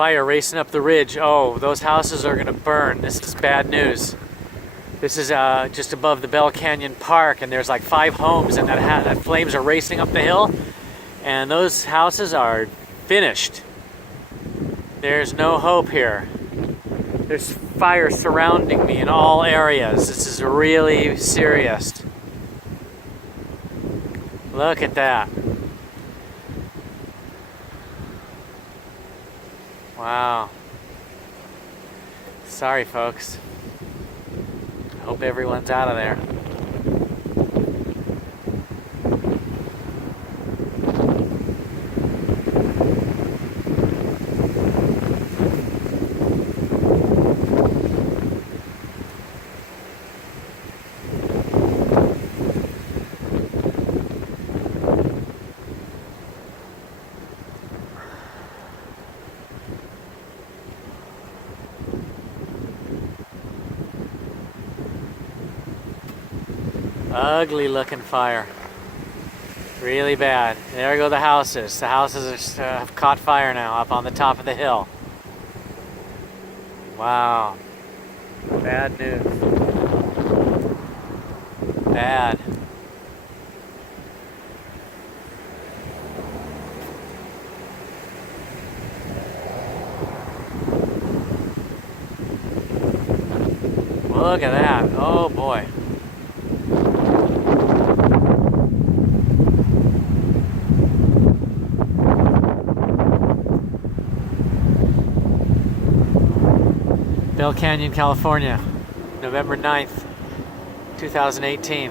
Fire racing up the ridge. Oh, those houses are gonna burn. This is bad news. This is just above the Bell Canyon Park, and there's like 5 homes, and that flames are racing up the hill, and those houses are finished. There's no hope here. There's fire surrounding me in all areas. This is really serious. Look at that. Wow. Sorry, folks. Hope everyone's out of there. Ugly looking fire. Really bad. There go the houses. The houses have caught fire now up on the top of the hill. Wow. Bad news. Bad. Look at that. Oh boy. Bell Canyon, California, November 9th, 2018.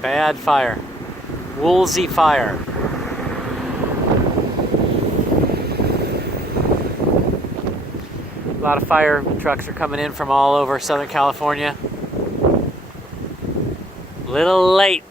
Bad fire. Woolsey fire. A lot of fire trucks are coming in from all over Southern California. A little late.